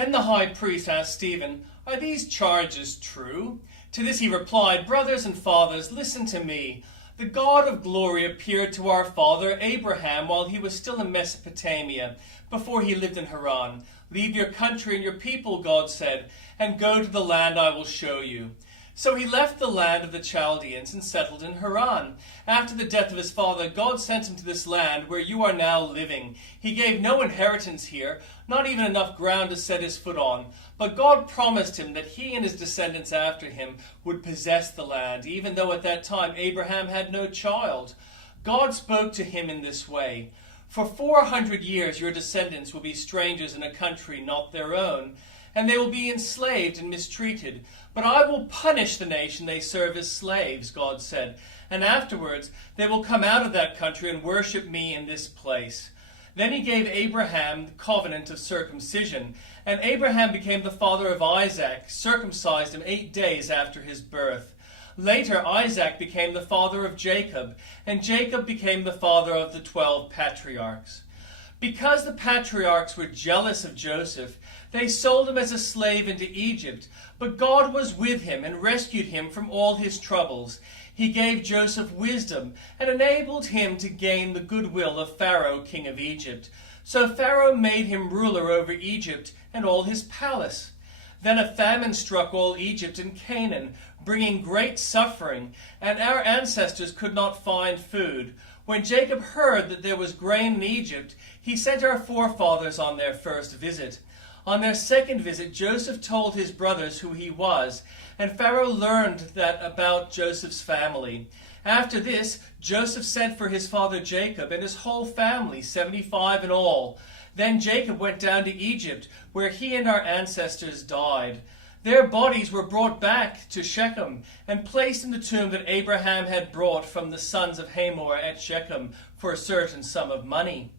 Then the high priest asked Stephen, "Are these charges true?" To this he replied, "Brothers and fathers, listen to me. The God of glory appeared to our father Abraham while he was still in Mesopotamia, before he lived in Haran. 'Leave your country and your people,' God said, 'and go to the land I will show you.' So he left the land of the Chaldeans and settled in Haran. After the death of his father, God sent him to this land where you are now living. He gave no inheritance here, not even enough ground to set his foot on. But God promised him that he and his descendants after him would possess the land, even though at that time Abraham had no child. God spoke to him in this way: 'For 400 years your descendants will be strangers in a country not their own, and they will be enslaved and mistreated. But I will punish the nation they serve as slaves,' God said, 'and afterwards they will come out of that country and worship me in this place.' Then he gave Abraham the covenant of circumcision, and Abraham became the father of Isaac, circumcised him 8 days after his birth. Later Isaac became the father of Jacob, and Jacob became the father of the 12 patriarchs. Because the patriarchs were jealous of Joseph, they sold him as a slave into Egypt, but God was with him and rescued him from all his troubles. He gave Joseph wisdom and enabled him to gain the goodwill of Pharaoh, king of Egypt. So Pharaoh made him ruler over Egypt and all his palace. Then a famine struck all Egypt and Canaan, bringing great suffering, and our ancestors could not find food. When Jacob heard that there was grain in Egypt, he sent our forefathers on their first visit. On their second visit, Joseph told his brothers who he was, and Pharaoh learned that about Joseph's family. After this, Joseph sent for his father Jacob and his whole family, 75 in all. Then Jacob went down to Egypt, where he and our ancestors died. Their bodies were brought back to Shechem and placed in the tomb that Abraham had brought from the sons of Hamor at Shechem for a certain sum of money.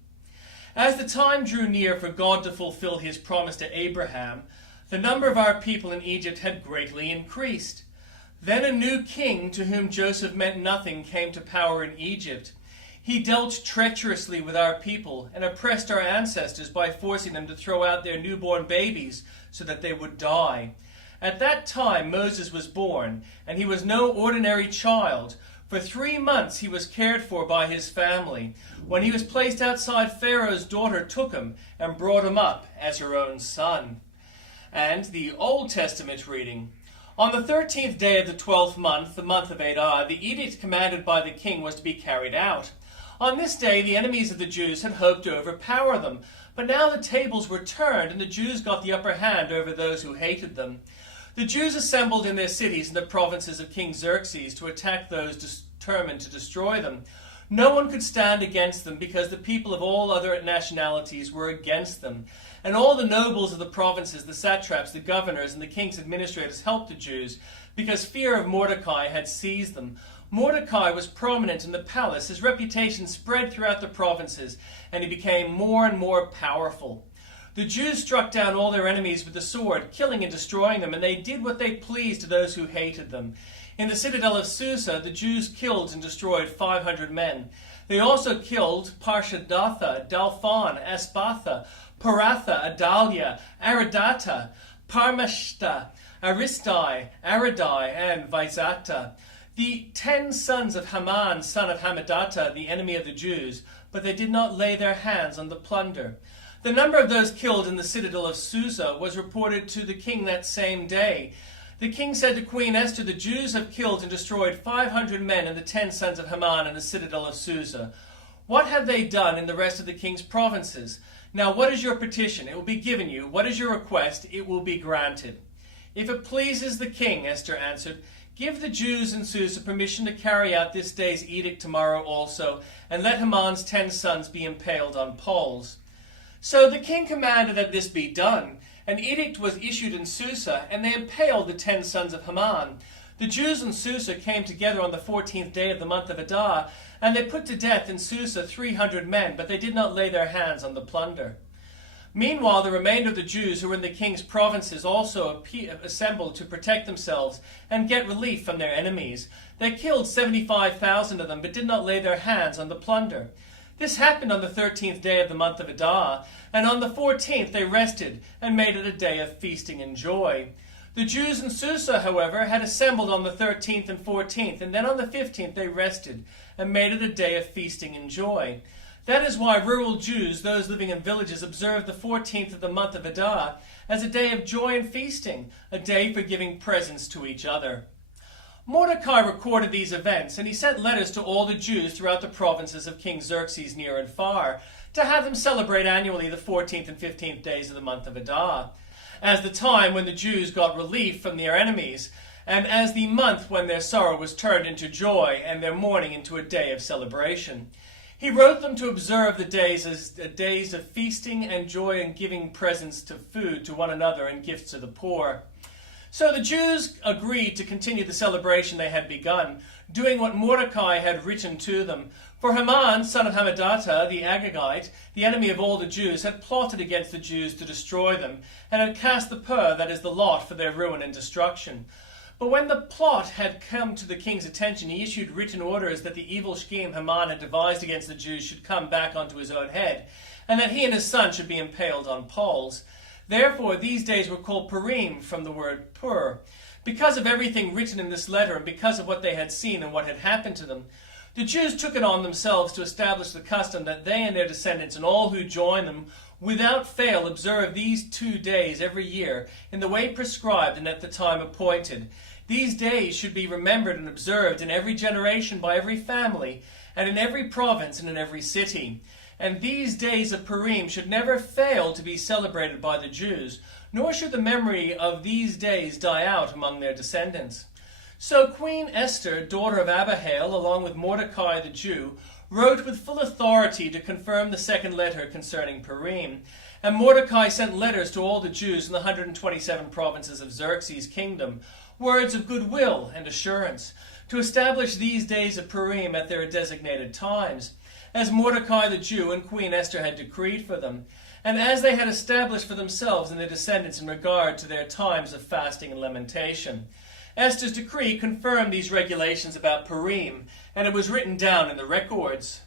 As the time drew near for God to fulfill his promise to Abraham, the number of our people in Egypt had greatly increased. Then a new king, to whom Joseph meant nothing, came to power in Egypt. He dealt treacherously with our people and oppressed our ancestors by forcing them to throw out their newborn babies so that they would die. At that time Moses was born, and he was no ordinary child. For 3 months he was cared for by his family. When he was placed outside, Pharaoh's daughter took him and brought him up as her own son. And the Old Testament reading. On the 13th day of the 12th month, the month of Adar, the edict commanded by the king was to be carried out. On this day the enemies of the Jews had hoped to overpower them, but now the tables were turned and the Jews got the upper hand over those who hated them. The Jews assembled in their cities in the provinces of King Xerxes to attack those determined to destroy them. No one could stand against them because the people of all other nationalities were against them. And all the nobles of the provinces, the satraps, the governors, and the king's administrators helped the Jews because fear of Mordecai had seized them. Mordecai was prominent in the palace. His reputation spread throughout the provinces, and he became more and more powerful. The Jews struck down all their enemies with the sword, killing and destroying them, and they did what they pleased to those who hated them. In the citadel of Susa, the Jews killed and destroyed 500 men. They also killed Parshadatha, Dalphon, Aspatha, Paratha, Adalia, Aridata, Parmashta, Aristai, Aridai, and Vaizata. The 10 sons of Haman, son of Hammedatha, the enemy of the Jews, but they did not lay their hands on the plunder. The number of those killed in the citadel of Susa was reported to the king that same day. The king said to Queen Esther, "The Jews have killed and destroyed 500 men and the 10 sons of Haman in the citadel of Susa. What have they done in the rest of the king's provinces? Now what is your petition? It will be given you. What is your request? It will be granted." "If it pleases the king," Esther answered, "give the Jews in Susa permission to carry out this day's edict tomorrow also, and let Haman's 10 sons be impaled on poles." So the king commanded that this be done. An edict was issued in Susa, and they impaled the 10 sons of Haman. The Jews in Susa came together on the 14th day of the month of Adar, and they put to death in Susa 300 men, but they did not lay their hands on the plunder. Meanwhile, the remainder of the Jews who were in the king's provinces also assembled to protect themselves and get relief from their enemies. They killed 75,000 of them, but did not lay their hands on the plunder. This happened on the 13th day of the month of Adar, and on the 14th they rested and made it a day of feasting and joy. The Jews in Susa, however, had assembled on the 13th and 14th, and then on the 15th they rested and made it a day of feasting and joy. That is why rural Jews, those living in villages, observe the 14th of the month of Adar as a day of joy and feasting, a day for giving presents to each other. Mordecai recorded these events, and he sent letters to all the Jews throughout the provinces of King Xerxes near and far, to have them celebrate annually the 14th and 15th days of the month of Adar, as the time when the Jews got relief from their enemies, and as the month when their sorrow was turned into joy and their mourning into a day of celebration. He wrote them to observe the days as days of feasting and joy and giving presents to food to one another and gifts to the poor. So the Jews agreed to continue the celebration they had begun, doing what Mordecai had written to them. For Haman, son of Hammedatha, the Agagite, the enemy of all the Jews, had plotted against the Jews to destroy them, and had cast the pur, that is the lot, for their ruin and destruction. But when the plot had come to the king's attention, he issued written orders that the evil scheme Haman had devised against the Jews should come back onto his own head, and that he and his son should be impaled on poles. Therefore, these days were called Purim, from the word pur. Because of everything written in this letter, and because of what they had seen and what had happened to them, the Jews took it on themselves to establish the custom that they and their descendants and all who join them without fail observe these 2 days every year in the way prescribed and at the time appointed. These days should be remembered and observed in every generation by every family, and in every province and in every city. And these days of Purim should never fail to be celebrated by the Jews, nor should the memory of these days die out among their descendants. So Queen Esther, daughter of Abihail, along with Mordecai the Jew, wrote with full authority to confirm the second letter concerning Purim. And Mordecai sent letters to all the Jews in the 127 provinces of Xerxes' kingdom, words of goodwill and assurance, to establish these days of Purim at their designated times, as Mordecai the Jew and Queen Esther had decreed for them, and as they had established for themselves and their descendants in regard to their times of fasting and lamentation. Esther's decree confirmed these regulations about Purim, and it was written down in the records.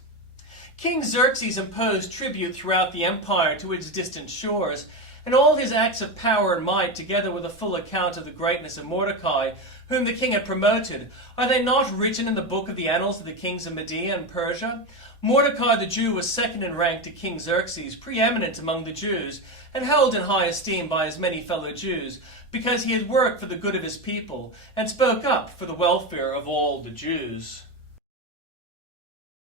King Xerxes imposed tribute throughout the empire to its distant shores, and all his acts of power and might, together with a full account of the greatness of Mordecai, whom the king had promoted, are they not written in the book of the annals of the kings of Media and Persia? Mordecai the Jew was second in rank to King Xerxes, preeminent among the Jews, and held in high esteem by his many fellow Jews, because he had worked for the good of his people, and spoke up for the welfare of all the Jews.